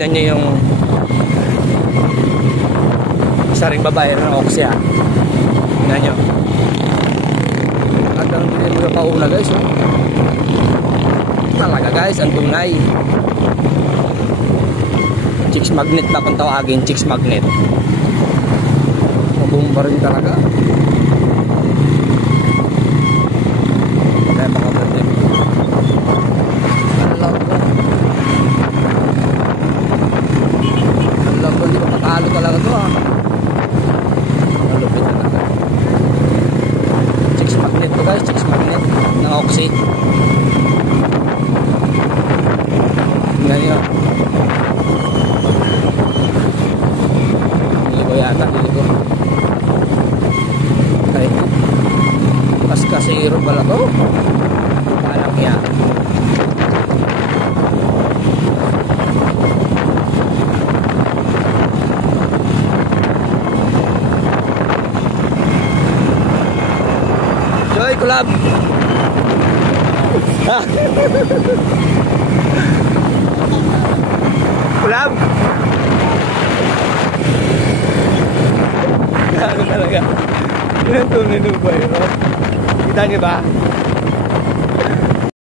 Yan nyo yung isa ring babae ng oksya. Tingnan nyo. At ang hindi mo pauna guys. Oh. Talaga guys, ang tunay. Chicks magnet ba kung tawagin? Chicks magnet. Mabumba rin talaga. Kaya baka pwede. Alam ko, hindi ko matalo talaga ito ah. Malupit talaga. Chicks magnet to guys, chicks magnet ng oxy. Tingnan nyo. Hindi ko yata, hindi ko. Ay, pas kasiro pala to. Parang yan. Joy Collab. Collab. Ano talaga? Yan tunay nung boy. Kita niyo ba?